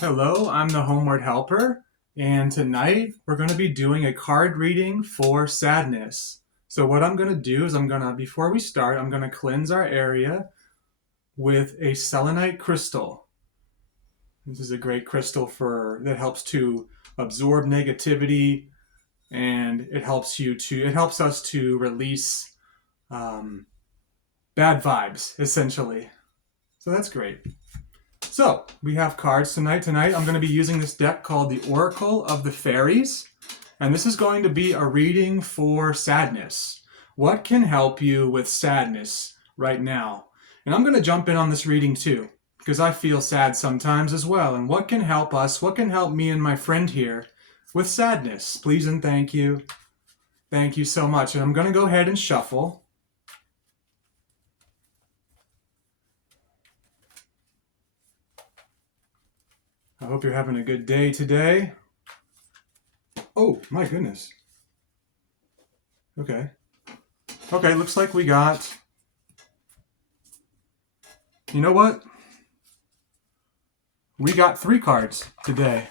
Hello, I'm the Homeward Helper, and tonight we're going to be doing a card reading for sadness. So what I'm going to do is before we start, I'm going to cleanse our area with a selenite crystal. This is a great crystal that helps to absorb negativity, and it helps us to release um, bad vibes, essentially. So that's great. So, we have cards tonight. Tonight, I'm going to be using this deck called the Oracle of the Fairies. And this is going to be a reading for sadness. What can help you with sadness right now? And I'm going to jump in on this reading too, because I feel sad sometimes as well. And what can help us? What can help me and my friend here with sadness? Please and thank you. Thank you so much. And I'm going to go ahead and shuffle. I hope you're having a good day today. Oh, my goodness. Okay. Okay, looks like we got... You know what? We got 3 cards today.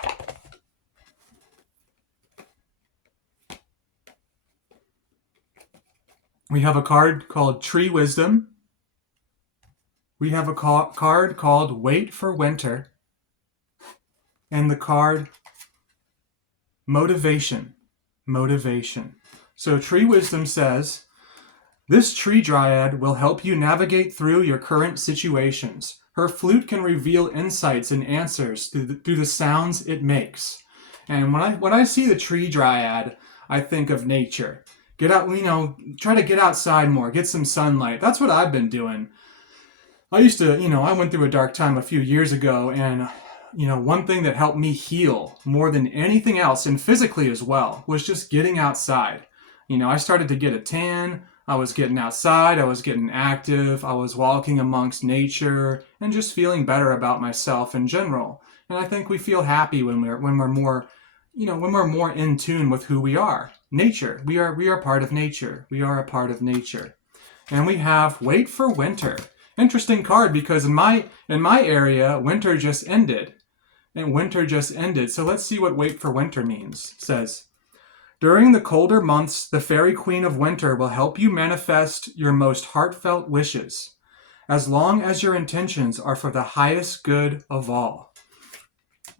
We have a card called Tree Wisdom. We have a card called Wait for Winter. And the card Motivation. Motivation. So Tree Wisdom says, this tree dryad will help you navigate through your current situations. Her flute can reveal insights and answers through the sounds it makes. And when I see the tree dryad, I think of nature. Get out, try to get outside more, get some sunlight. That's what I've been doing. I used to, I went through a dark time a few years ago, and one thing that helped me heal more than anything else, and physically as well, was just getting outside. I started to get a tan. I was getting outside. I was getting active. I was walking amongst nature and just feeling better about myself in general. And I think we feel happy when we're more, when we're more in tune with who we are. Nature. We are part of nature. We are a part of nature. And we have Wait for Winter. Interesting card because in my area, winter just ended. And winter just ended. So let's see what Wait for Winter means. It says, during the colder months, the Fairy Queen of Winter will help you manifest your most heartfelt wishes, as long as your intentions are for the highest good of all.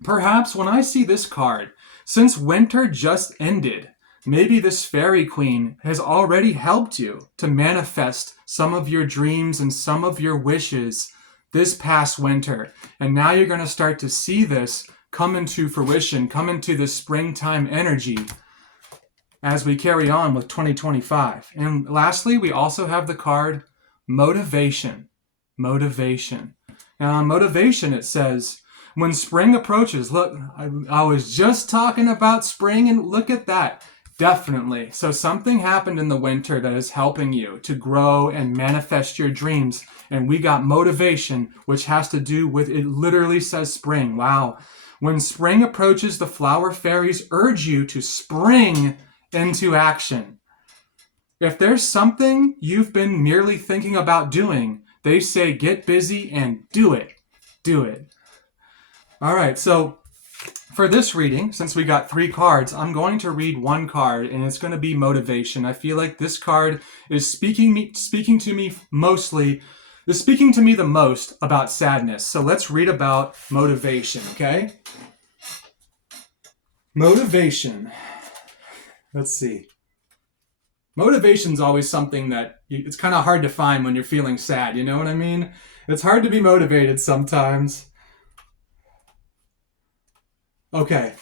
Perhaps when I see this card, since winter just ended, maybe this Fairy Queen has already helped you to manifest some of your dreams and some of your wishes this past winter. And now you're going to start to see this come into fruition, come into the springtime energy as we carry on with 2025. And lastly, we also have the card Motivation. Motivation. Now, on Motivation, it says, when spring approaches, look, I was just talking about spring, and look at that. Definitely. So something happened in the winter that is helping you to grow and manifest your dreams. And we got motivation, which has to do with, it literally says spring. Wow. When spring approaches, the flower fairies urge you to spring into action. If there's something you've been merely thinking about doing, they say get busy and do it. Do it. All right, so for this reading, since we got 3 cards, I'm going to read 1 card, and it's going to be Motivation. I feel like this card is speaking to me the most about sadness. So let's read about motivation, okay? Motivation. Let's see. Motivation's always something that it's kind of hard to find when you're feeling sad, you know what I mean? It's hard to be motivated sometimes. Okay.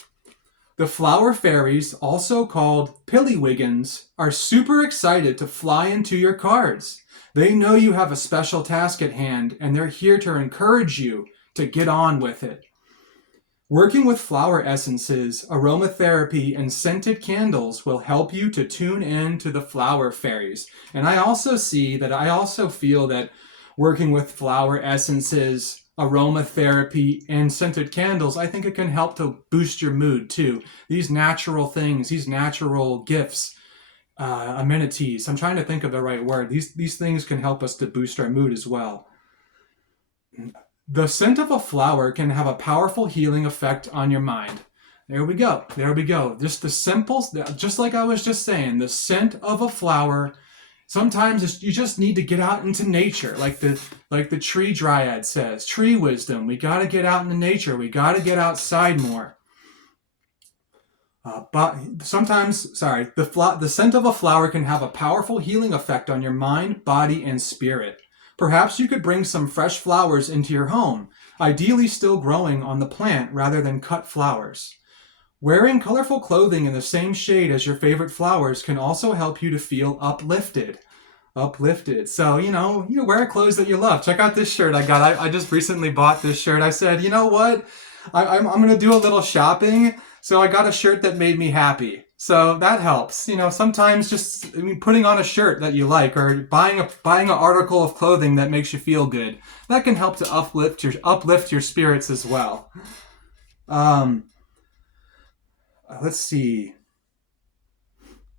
The flower fairies, also called Pillywiggins, are super excited to fly into your cards. They know you have a special task at hand, and they're here to encourage you to get on with it. Working with flower essences, aromatherapy, and scented candles will help you to tune in to the flower fairies. And I also feel that working with flower essences, aromatherapy, and scented candles, I think it can help to boost your mood too. These natural things, these natural gifts, amenities, I'm trying to think of the right word. These things can help us to boost our mood as well. The scent of a flower can have a powerful healing effect on your mind. There we go. There we go. Just the simple, just like I was just saying, the scent of a flower. Sometimes you just need to get out into nature, like the tree dryad says. Tree wisdom. We got to get out into nature. We got to get outside more. But sometimes, the scent of a flower can have a powerful healing effect on your mind, body, and spirit. Perhaps you could bring some fresh flowers into your home, ideally still growing on the plant rather than cut flowers. Wearing colorful clothing in the same shade as your favorite flowers can also help you to feel uplifted. Uplifted. So, you wear clothes that you love. Check out this shirt I got. I just recently bought this shirt. I said, you know what? I'm going to do a little shopping. So I got a shirt that made me happy. So that helps. Sometimes just putting on a shirt that you like or buying an article of clothing that makes you feel good. That can help to uplift your spirits as well. Let's see.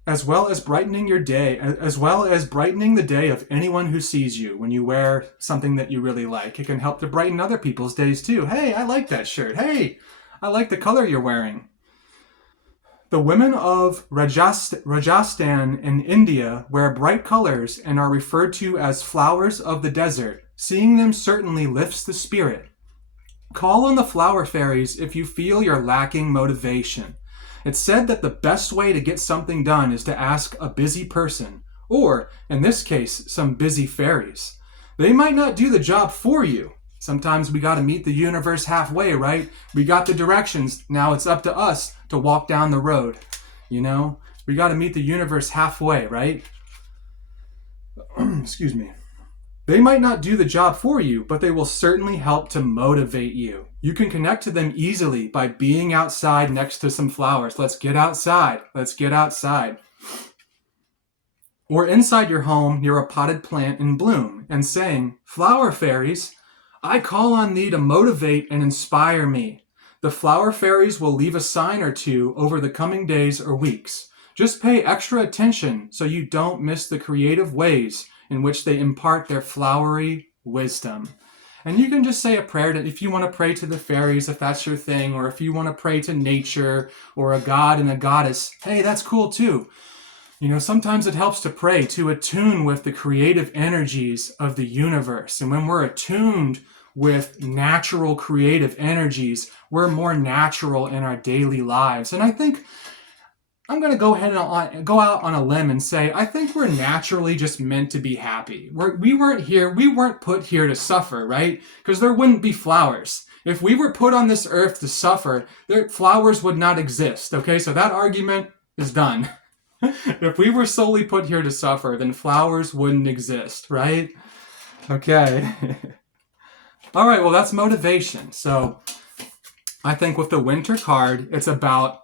As well as brightening your day, as well as brightening the day of anyone who sees you when you wear something that you really like. It can help to brighten other people's days too. Hey, I like that shirt. Hey, I like the color you're wearing. The women of Rajasthan in India wear bright colors and are referred to as flowers of the desert. Seeing them certainly lifts the spirit. Call on the flower fairies if you feel you're lacking motivation. It's said that the best way to get something done is to ask a busy person, or, in this case, some busy fairies. They might not do the job for you. Sometimes we got to meet the universe halfway, right? We got the directions. Now it's up to us to walk down the road. We got to meet the universe halfway, right? Excuse me. They might not do the job for you, but they will certainly help to motivate you. You can connect to them easily by being outside next to some flowers. Let's get outside. Let's get outside. Or inside your home near a potted plant in bloom and saying, "Flower fairies, I call on thee to motivate and inspire me." The flower fairies will leave a sign or two over the coming days or weeks. Just pay extra attention so you don't miss the creative ways in which they impart their flowery wisdom. And you can just say a prayer if you want to pray to the fairies, if that's your thing, or if you want to pray to nature or a god and a goddess. Hey, that's cool too. Sometimes it helps to pray to attune with the creative energies of the universe. And when we're attuned with natural creative energies, we're more natural in our daily lives. And I think I'm going to go ahead and go out on a limb and say, I think we're naturally just meant to be happy. We weren't put here to suffer, right? Because there wouldn't be flowers. If we were put on this earth to suffer, flowers would not exist, okay? So that argument is done. If we were solely put here to suffer, then flowers wouldn't exist, right? Okay. All right, well, that's motivation. So I think with the winter card, it's about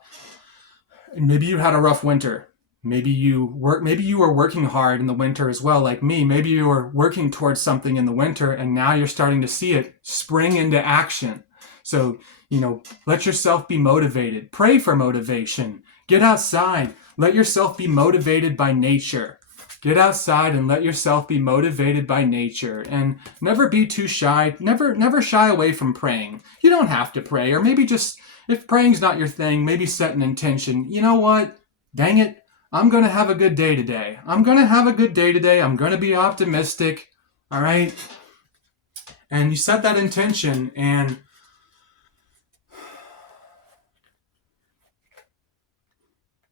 maybe you had a rough winter. Maybe you were working hard in the winter as well, like me. Maybe you were working towards something in the winter and now you're starting to see it spring into action. So, let yourself be motivated. Pray for motivation. Get outside. Let yourself be motivated by nature. Get outside and let yourself be motivated by nature. And never be too shy. Never shy away from praying. You don't have to pray. Or maybe just, if praying's not your thing, maybe set an intention. You know what? Dang it. I'm going to have a good day today. I'm going to be optimistic. All right? And you set that intention and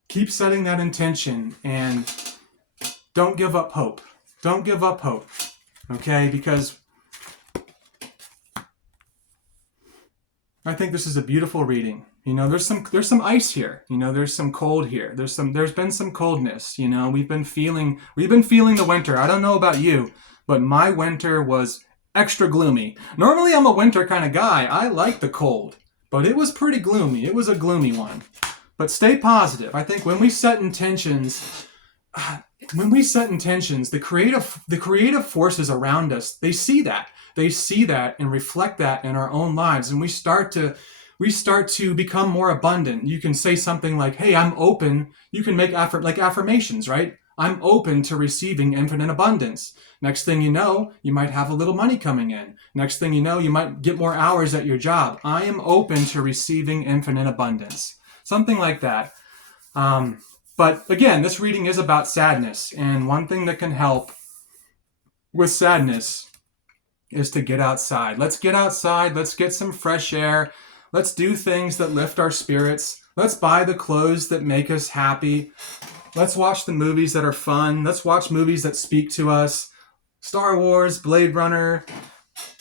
keep setting that intention and don't give up hope. Don't give up hope. Okay? Because I think this is a beautiful reading. There's some ice here. There's some cold here. There's been some coldness. We've been feeling the winter. I don't know about you, but my winter was extra gloomy. Normally I'm a winter kind of guy. I like the cold, but it was pretty gloomy. It was a gloomy one. But stay positive. I think when we set intentions, the creative forces around us, they see that. They see that and reflect that in our own lives, and we start to become more abundant. You can say something like, "Hey, I'm open." You can make affirmations, right? I'm open to receiving infinite abundance. Next thing you know, you might have a little money coming in. Next thing you know, you might get more hours at your job. I am open to receiving infinite abundance. Something like that. But again, this reading is about sadness. And one thing that can help with sadness is to get outside. Let's get outside. Let's get some fresh air. Let's do things that lift our spirits. Let's buy the clothes that make us happy. Let's watch the movies that are fun. Let's watch movies that speak to us. Star Wars, Blade Runner,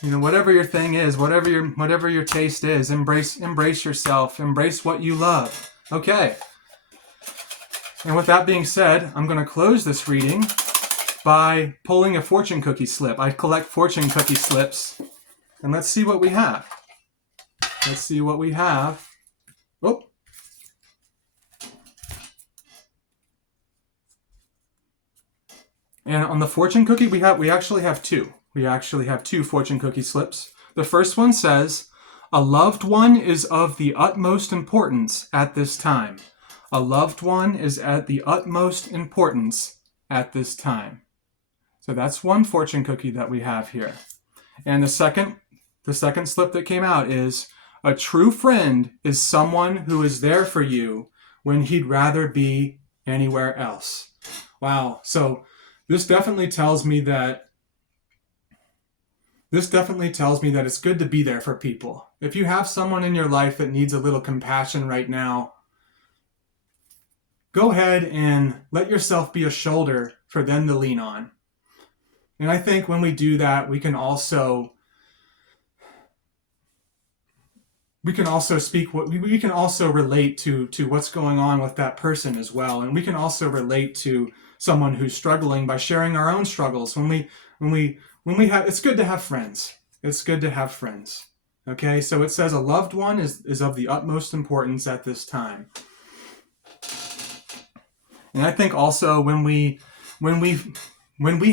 whatever your thing is, whatever your taste is, embrace yourself. Embrace what you love. Okay. And with that being said, I'm going to close this reading by pulling a fortune cookie slip. I collect fortune cookie slips. And let's see what we have. Let's see what we have. Oh. And on the fortune cookie, we actually have two. We actually have two fortune cookie slips. The first one says, "A loved one is of the utmost importance at this time." A loved one is at the utmost importance at this time. So that's one fortune cookie that we have here. And the second slip that came out is, "A true friend is someone who is there for you when he'd rather be anywhere else." Wow. So this definitely tells me that it's good to be there for people. If you have someone in your life that needs a little compassion right now, go ahead and let yourself be a shoulder for them to lean on. And I think when we do that, we can also relate to what's going on with that person as well. And we can also relate to someone who's struggling by sharing our own struggles. It's good to have friends. It's good to have friends. Okay, so it says a loved one is of the utmost importance at this time. And I think also when we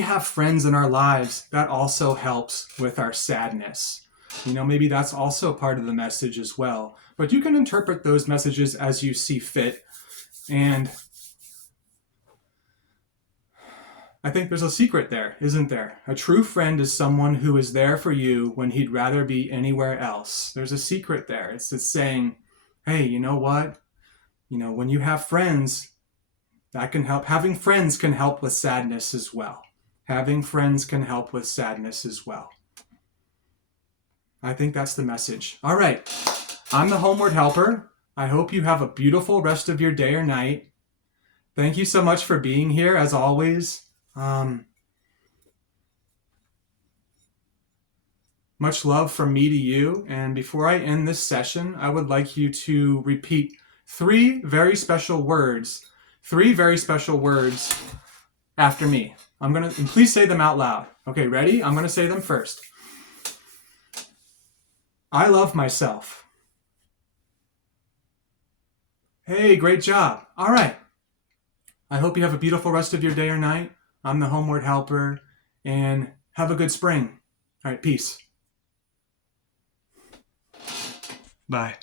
have friends in our lives, that also helps with our sadness. Maybe that's also part of the message as well. But you can interpret those messages as you see fit. And I think there's a secret there, isn't there? A true friend is someone who is there for you when he'd rather be anywhere else. There's a secret there. It's saying, hey, you know what? When you have friends, that can help. Having friends can help with sadness as well. Having friends can help with sadness as well. I think that's the message. All right. I'm the Homeward Helper. I hope you have a beautiful rest of your day or night. Thank you so much for being here, as always. Much love from me to you. And before I end this session, I would like you to repeat three very special words after me. And please say them out loud. Okay, ready? I'm going to say them first. I love myself. Hey, great job. All right. I hope you have a beautiful rest of your day or night. I'm the Homeward Helper, and have a good spring. All right, peace. Bye.